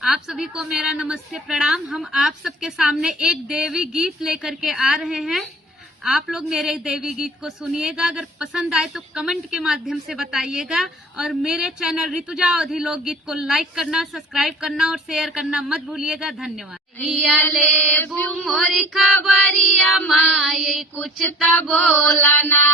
आप सभी को मेरा नमस्ते प्रणाम। हम आप सबके सामने एक देवी गीत लेकर के आ रहे हैं। आप लोग मेरे देवी गीत को सुनिएगा। अगर पसंद आए तो कमेंट के माध्यम से बताइएगा और मेरे चैनल ऋतुजा अवधी लोकगीत को लाइक करना, सब्सक्राइब करना और शेयर करना मत भूलिएगा। धन्यवाद। मोरी खबरिया माई कुछ त बोलना,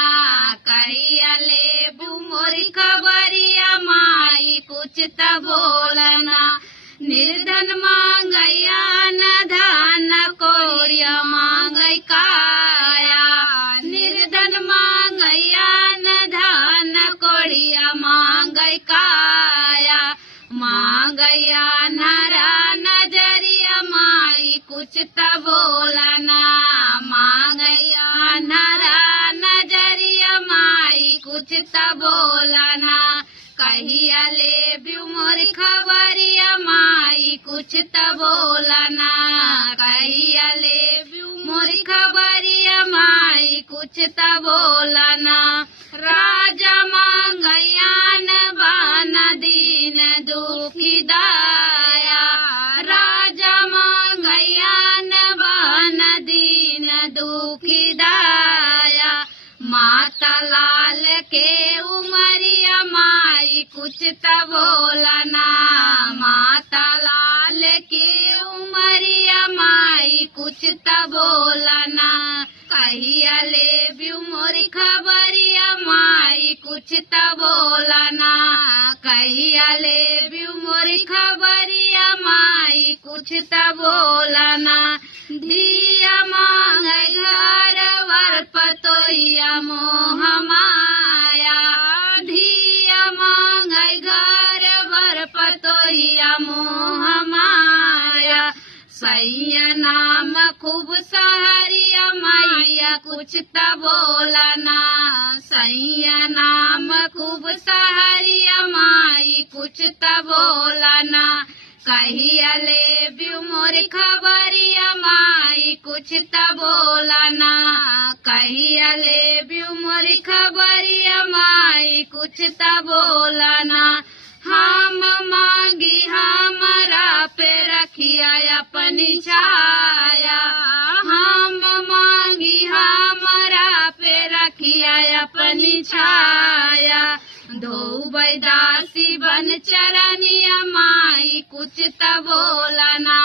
कहिया लेबू मोरी खबरिया माई कुछ त बोलना। निर्धन मांगैया न धान कोरिया मांगै काया, निर्धन मांगैया न धान कोरिया मांगै काया। मांगैया नारा नजरिया माई कुछ त बोलना, मांगैया नारा नजरिया माई कुछ त बोलना। कहिया लेबू मोरी खबरिया माई कुछ त बोलना, कहिया लेबू मोरी खबरिया माई कुछ त बोलना। राजा मांगैया न बाना दीन दुखी दाया, राजा मांगैया न बाना दीन दुखी दाया। माता लाल के उमरिया माई कुछ त बोलना, माता लाल के उमरिया माई कुछ त बोलना। कहिया लेबू मोरी खबरिया माई कुछ त बोलना, कहिया लेबू मोरी खबरिया माई कुछ त बोलना। धिया मांगै घर वर पतोइया मोह माया, धिया मांगै घर वर पतोइया मोह माया। सैया नाम खूब सहरिया मैया कुछ त बोलना, सैया नाम खूब सहरिया माई कुछ त बोलना। कहिया लेबू मोरी खबरिया माई कुछ त बोलना, कहिया लेबू मोरी खबरिया माई कुछ त बोलना। हम मांगी हमरा पे रखिया अपनी छाया, हम मांगी हमरा पे रखिया अपनी छाया। धोबै दासी बन चरनिया माई कुछ त बोलना,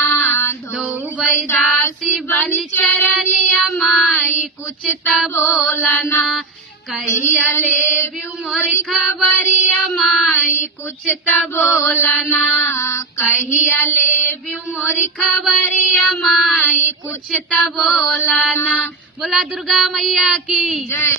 धोबै दासी बन चरनिया माई कुछ त बोलना। कहिया लेबू मोरी खबरिया माई कुछ त बोलना, कहिया लेबू मोरी खबरिया माई कुछ त बोलना। बोला दुर्गा मैया की जय।